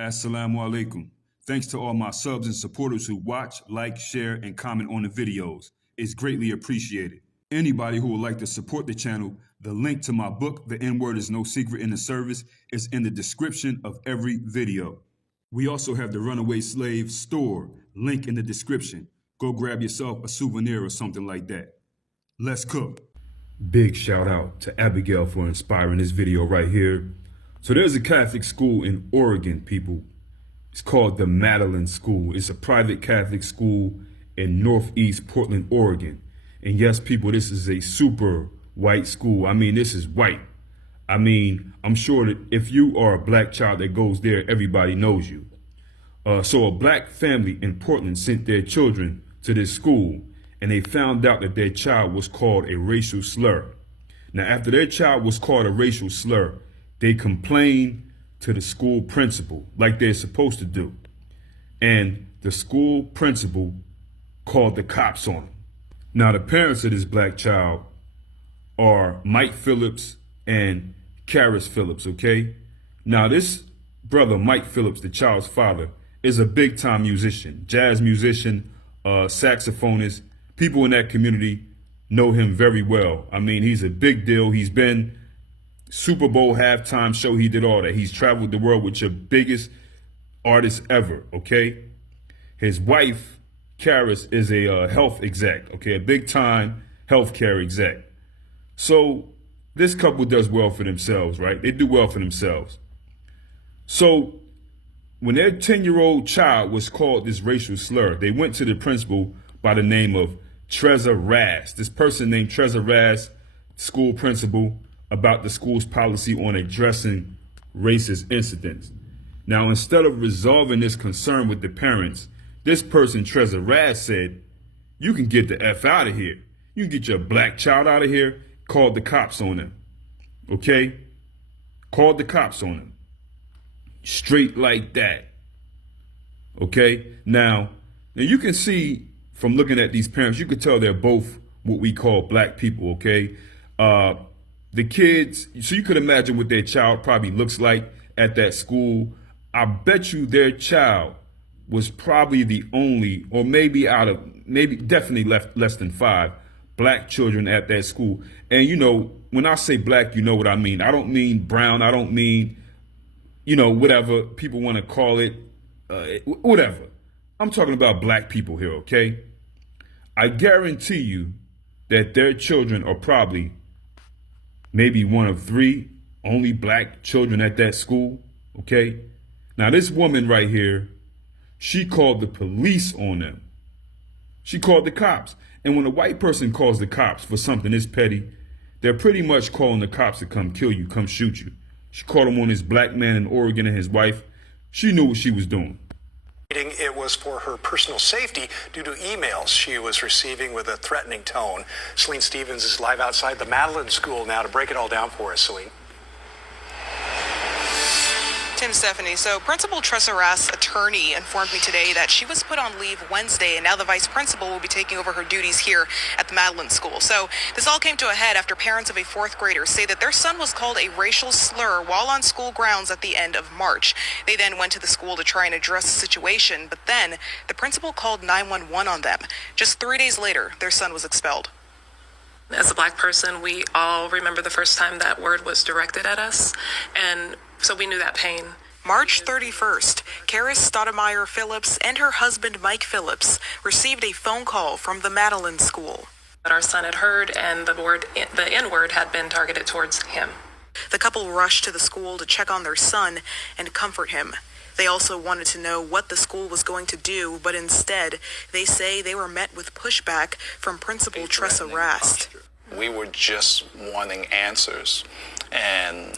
Assalamu alaikum. Thanks to all my subs and supporters who watch, like, share, and comment on the videos. It's greatly appreciated. Anybody who would like to support the channel, the link to my book, The N-Word is No Secret in the Service, is in the description of every video. We also have the Runaway Slave store, link in the description. Go grab yourself a souvenir or something like that. Let's cook. Big shout out to Abigail for inspiring this video right here. So there's a Catholic school in Oregon, people. It's called the Madeline School. It's a private Catholic school in Northeast Portland, Oregon. And yes, people, this is a super white school. I mean, this is white. I mean, I'm sure that if you are a black child that goes there, everybody knows you. So a black family in Portland sent their children to this school, and they found out that their child was called a racial slur. Now, after their child was called a racial slur, they complained to the school principal like they're supposed to do. And the school principal called the cops on him. Now, the parents of this black child are Mike Phillips and Karis Phillips, okay? Now, this brother, Mike Phillips, the child's father, is a big time musician, jazz musician, saxophonist. People in that community know him very well. I mean, he's a big deal. He's been Super Bowl halftime show. He did all that. He's traveled the world with your biggest artists ever, okay? His wife, Karis, is a health exec, okay? A big time healthcare exec. So this couple does well for themselves, right? They do well for themselves. So when their 10-year-old child was called this racial slur, they went to the principal by the name of Trezor Ras. This person named Trezor Ras, school principal, about the school's policy on addressing racist incidents. Now, instead of resolving this concern with the parents, this person, Trezor Ras, said, you can get the F out of here. You can get your black child out of here. Called the cops on him. Okay? Called the cops on him. Straight like that. Okay? Now you can see from looking at these parents, you could tell they're both what we call black people, okay? The kids, so you could imagine what their child probably looks like at that school. I bet you their child was probably the only, or maybe definitely less than 5 black children at that school. And you know, when I say black, you know what I mean. I don't mean brown. I don't mean, you know, whatever people want to call it, whatever. I'm talking about black people here, okay? I guarantee you that their children are probably maybe one of 3 only black children at that school, okay? Now, this woman right here, she called the police on them. She called the cops. And when a white person calls the cops for something this petty, they're pretty much calling the cops to come kill you, come shoot you. She called him on this black man in Oregon and his wife. She knew what she was doing. It was for her personal safety due to emails she was receiving with a threatening tone. Celine Stevens is live outside the Madeline School now to break it all down for us, Celine. Tim, Stephanie. So Principal Trezor Ras' attorney informed me today that she was put on leave Wednesday, and now the vice principal will be taking over her duties here at the Madeline School. So this all came to a head after parents of a 4th grader say that their son was called a racial slur while on school grounds at the end of March. They then went to the school to try and address the situation, but then the principal called 911 on them. Just 3 days later, their son was expelled. As a black person, we all remember the first time that word was directed at us, and so we knew that pain. March 31st, Karis Stoudemire Phillips and her husband Mike Phillips received a phone call from the Madeline School That our son had heard, and the N-word had been targeted towards him. The couple rushed to the school to check on their son and comfort him. They also wanted to know what the school was going to do, but instead, they say they were met with pushback from Principal Trezor Ras. We were just wanting answers, and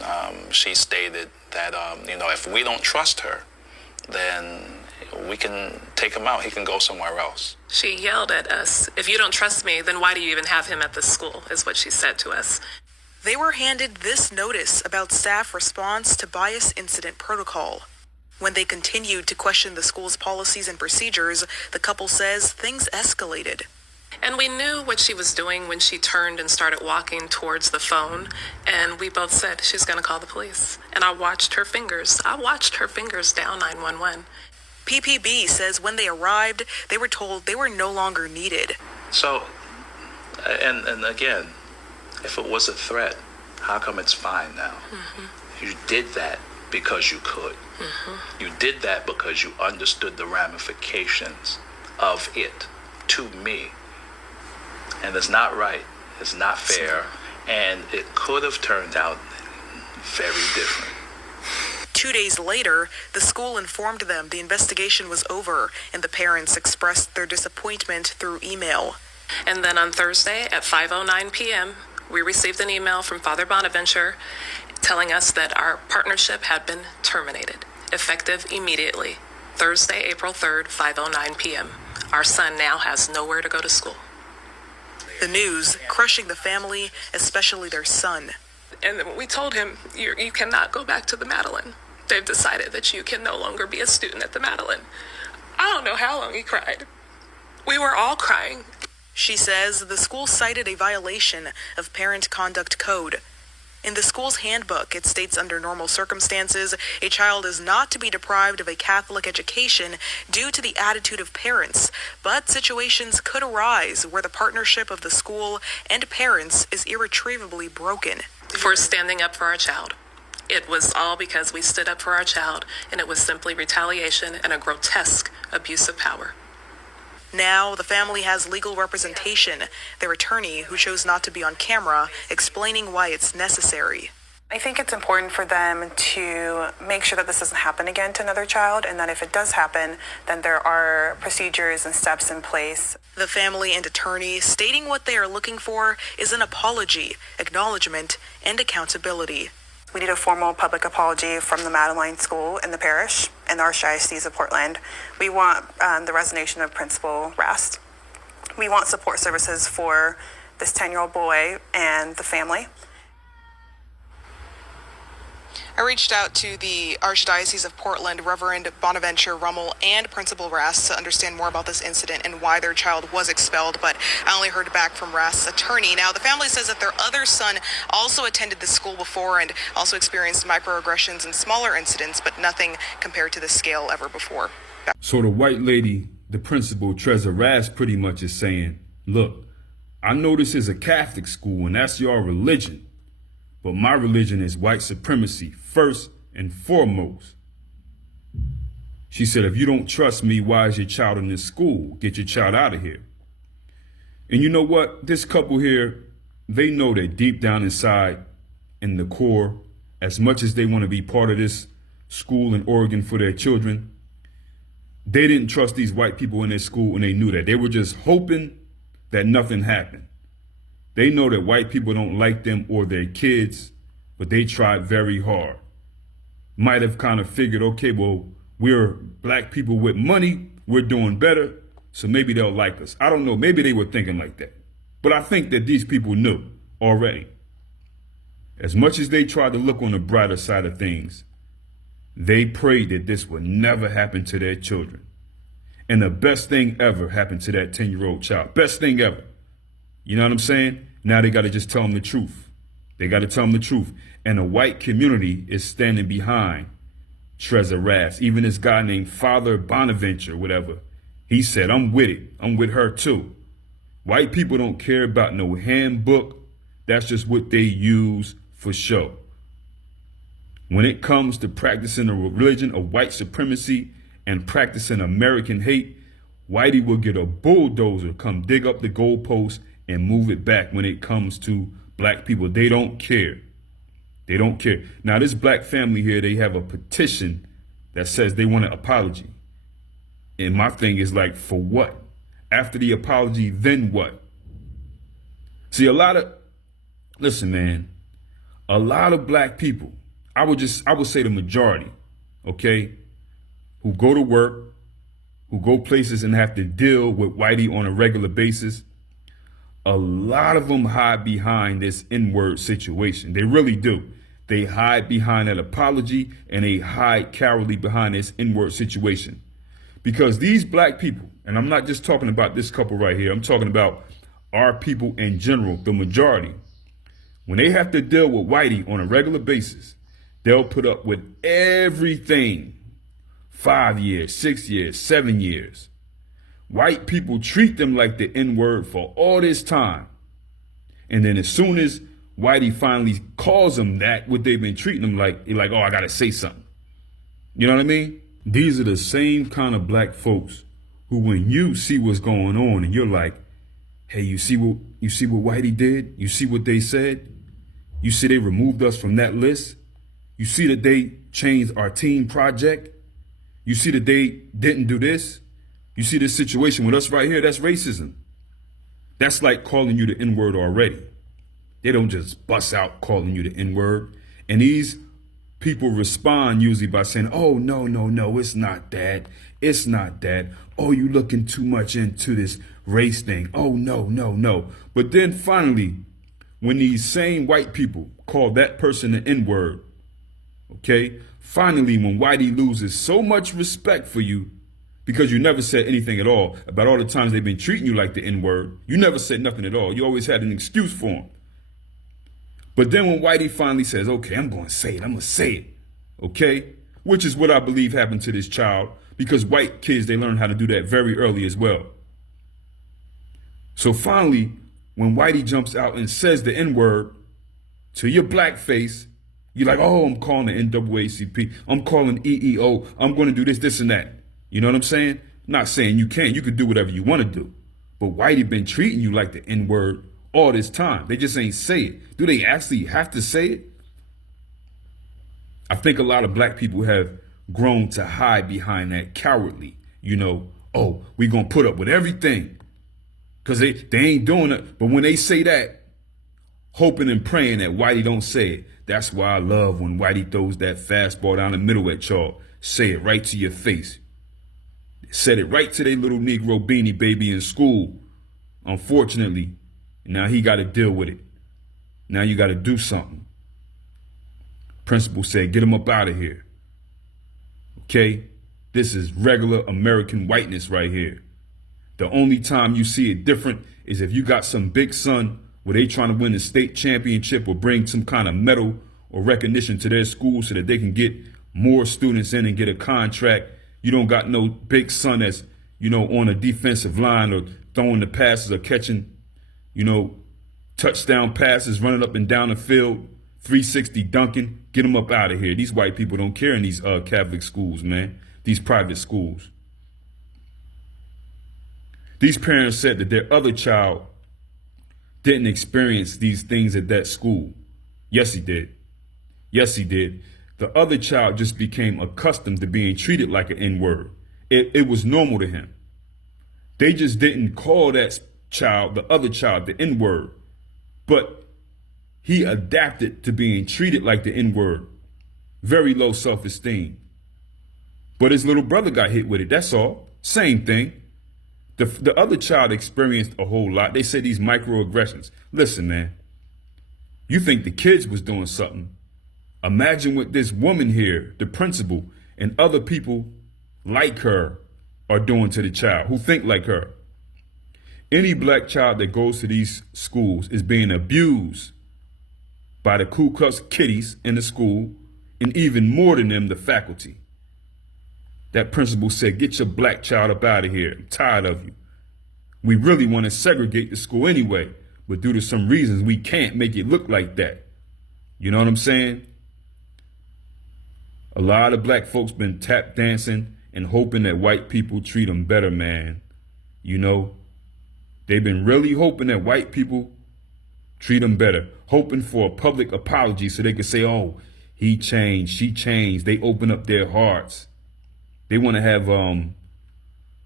she stated that, if we don't trust her, then we can take him out. He can go somewhere else. She yelled at us, "If you don't trust me, then why do you even have him at this school?" is what she said to us. They were handed this notice about staff response to bias incident protocol. When they continued to question the school's policies and procedures, the couple says things escalated. And we knew what she was doing when she turned and started walking towards the phone. And we both said, she's going to call the police. And I watched her fingers. Down 911. PPB says when they arrived, they were told they were no longer needed. So, and again, if it was a threat, how come it's fine now? You did that because you could. You did that because you understood the ramifications of it to me. And it's not right. It's not fair. And it could have turned out very different. 2 days later, the school informed them the investigation was over, and the parents expressed their disappointment through email. And then on Thursday at 5:09 p.m., we received an email from Father Bonaventure telling us that our partnership had been terminated, effective immediately. Thursday, April 3rd, 5:09 p.m. Our son now has nowhere to go to school. The news crushing the family, especially their son. And then we told him, you cannot go back to the Madeline. They've decided that you can no longer be a student at the Madeline. I don't know how long he cried. We were all crying. She says the school cited a violation of Parent Conduct Code. In the school's handbook, it states under normal circumstances, a child is not to be deprived of a Catholic education due to the attitude of parents, but situations could arise where the partnership of the school and parents is irretrievably broken. For standing up for our child. It was all because we stood up for our child, and it was simply retaliation and a grotesque abuse of power. Now, the family has legal representation, their attorney, who chose not to be on camera, explaining why it's necessary. I think it's important for them to make sure that this doesn't happen again to another child, and that if it does happen, then there are procedures and steps in place. The family and attorney stating what they are looking for is an apology, acknowledgement, and accountability. We need a formal public apology from the Madeline School and the parish and the Archdiocese of Portland. We want the resignation of Principal Rast. We want support services for this 10-year-old boy and the family. I reached out to the Archdiocese of Portland, Reverend Bonaventure Rummel, and Principal Rast to understand more about this incident and why their child was expelled, but I only heard back from Rast's attorney. Now, the family says that their other son also attended the school before and also experienced microaggressions and smaller incidents, but nothing compared to the scale ever before. So the white lady, the principal, Trezor Rast, pretty much is saying, look, I know this is a Catholic school and that's your religion. But my religion is white supremacy, first and foremost. She said, if you don't trust me, why is your child in this school? Get your child out of here. And you know what? This couple here, they know that deep down inside, in the core, as much as they want to be part of this school in Oregon for their children, they didn't trust these white people in their school, and they knew that. They were just hoping that nothing happened. They know that white people don't like them or their kids, but they tried very hard. Might have kind of figured, okay, well, we're black people with money, we're doing better, so maybe they'll like us. I don't know, maybe they were thinking like that. But I think that these people knew already. As much as they tried to look on the brighter side of things, they prayed that this would never happen to their children. And the best thing ever happened to that 10-year-old child. Best thing ever. You know what I'm saying? Now they got to just tell them the truth. They got to tell them the truth. And the white community is standing behind Trezor Rast. Even this guy named Father Bonaventure, whatever, he said, I'm with it. I'm with her too. White people don't care about no handbook. That's just what they use for show. When it comes to practicing a religion of white supremacy and practicing American hate, Whitey will get a bulldozer, come dig up the goalpost and move it back when it comes to black people. They don't care. They don't care. Now, this black family here, they have a petition that says they want an apology. And my thing is like, for what? After the apology, then what? See, listen, man, a lot of black people, I would say the majority, okay, who go to work, who go places and have to deal with Whitey on a regular basis, a lot of them hide behind this N-word situation. They really do. They hide behind that apology and they hide cowardly behind this N-word situation. Because these black people, and I'm not just talking about this couple right here, I'm talking about our people in general, the majority, when they have to deal with whitey on a regular basis, they'll put up with everything. 5 years, 6 years, 7 years. White people treat them like the N-word for all this time. And then as soon as whitey finally calls them that, what they've been treating them like, you're like, oh, I gotta say something. You know what I mean? These are the same kind of black folks who, when you see what's going on and you're like, hey, you see what whitey did? You see what they said? You see they removed us from that list? You see that they changed our team project? You see that they didn't do this? You see this situation with us right here? That's racism. That's like calling you the N-word already. They don't just bust out calling you the N-word. And these people respond usually by saying, oh, no, it's not that. It's not that. Oh, you looking too much into this race thing. Oh, no. But then finally, when these same white people call that person the N-word, okay, finally, when whitey loses so much respect for you because you never said anything at all about all the times they've been treating you like the N-word, you never said nothing at all. You always had an excuse for them. But then when whitey finally says, okay, I'm going to say it, okay, which is what I believe happened to this child, because white kids, they learn how to do that very early as well. So finally, when whitey jumps out and says the N-word to your black face, you're like, oh, I'm calling the NAACP. I'm calling EEO. I'm going to do this, this, and that. You know what I'm saying? Not saying you can't. You can do whatever you want to do. But whitey been treating you like the N-word all this time. They just ain't say it. Do they actually have to say it? I think a lot of black people have grown to hide behind that cowardly, oh, we going to put up with everything. Because they ain't doing it. But when they say that, hoping and praying that whitey don't say it. That's why I love when whitey throws that fastball down the middle at y'all. Say it right to your face. Said it right to their little Negro beanie baby in school. Unfortunately, now he got to deal with it. Now you got to do something. Principal said, get him up out of here. Okay? This is regular American whiteness right here. The only time you see it different is if you got some big son where they trying to win the state championship or bring some kind of medal or recognition to their school so that they can get more students in and get a contract. You don't got no big son that's, on a defensive line or throwing the passes or catching, touchdown passes, running up and down the field, 360 dunking. Get them up out of here. These white people don't care in these Catholic schools, man. These private schools. These parents said that their other child didn't experience these things at that school. Yes, he did. Yes, he did. The other child just became accustomed to being treated like an N-word. It was normal to him. They just didn't call that child, the other child, the N-word. But he adapted to being treated like the N-word. Very low self-esteem. But his little brother got hit with it, that's all. Same thing. The other child experienced a whole lot. They say these microaggressions. Listen, man, you think the kids was doing something. Imagine what this woman here, the principal, and other people like her are doing to the child who think like her. Any black child that goes to these schools is being abused by the Ku Klux kiddies in the school, and even more than them, the faculty. That principal said, get your black child up out of here. I'm tired of you. We really want to segregate the school anyway, but due to some reasons, we can't make it look like that. You know what I'm saying? A lot of black folks been tap dancing and hoping that white people treat them better, man. They've been really hoping that white people treat them better, hoping for a public apology so they could say, oh, he changed, she changed. They open up their hearts. They want to have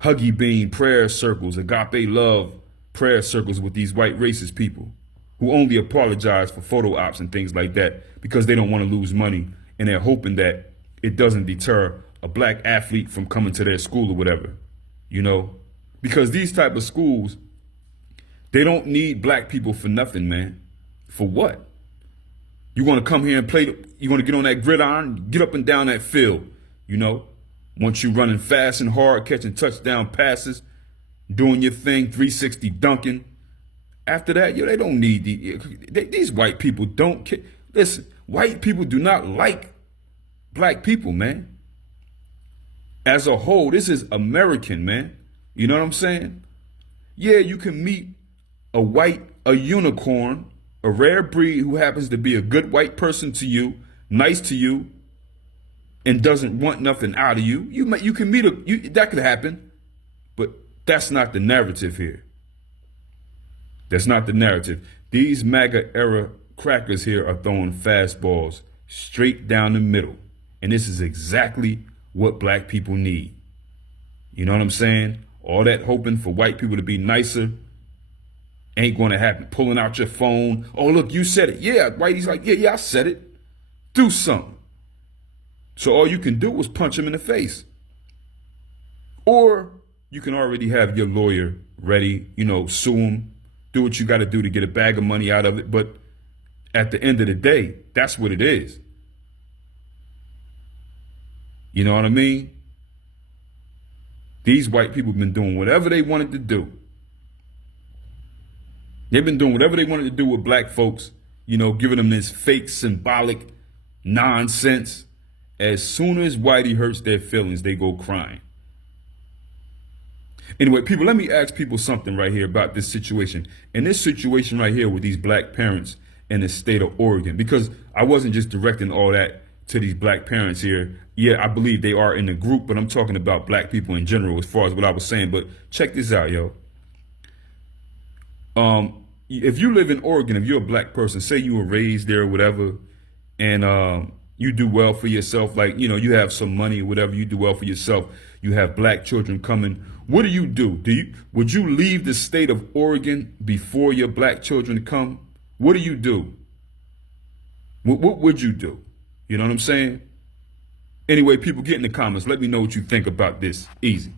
huggy bean prayer circles, agape love prayer circles with these white racist people who only apologize for photo ops and things like that because they don't want to lose money, and they're hoping that it doesn't deter a black athlete from coming to their school or whatever, because these type of schools, they don't need black people for nothing, man. For what? You want to come here and play, you want to get on that gridiron, get up and down that field, Want you running fast and hard, catching touchdown passes, doing your thing, 360 dunking. After that, they don't need these white people don't care. Listen, white people do not like black people, man. As a whole, this is American, man. You know what I'm saying? Yeah, you can meet a unicorn, a rare breed who happens to be a good white person to you, nice to you, and doesn't want nothing out of you. You can meet that could happen, but that's not the narrative here. That's not the narrative. These MAGA era crackers here are throwing fastballs straight down the middle. And this is exactly what black people need. You know what I'm saying? All that hoping for white people to be nicer ain't going to happen. Pulling out your phone. Oh, look, you said it. Yeah, Whitey's like, yeah, I said it. Do something. So all you can do is punch him in the face. Or you can already have your lawyer ready, sue him, do what you got to do to get a bag of money out of it. But at the end of the day, that's what it is. You know what I mean? These white people have been doing whatever they wanted to do. They've been doing whatever they wanted to do with black folks, giving them this fake symbolic nonsense. As soon as Whitey hurts their feelings, they go crying. Anyway, people, let me ask people something right here about this situation. And this situation right here with these black parents in the state of Oregon, because I wasn't just directing all that to these black parents here. Yeah, I believe they are in the group, but I'm talking about black people in general as far as what I was saying. But check this out, yo. If you live in Oregon, if you're a black person, say you were raised there or whatever, and you do well for yourself, like, you have some money or whatever, you do well for yourself, you have black children coming, what do? Would you leave the state of Oregon before your black children come? What do you do? What would you do? You know what I'm saying? Anyway, people, get in the comments. Let me know what you think about this. Easy.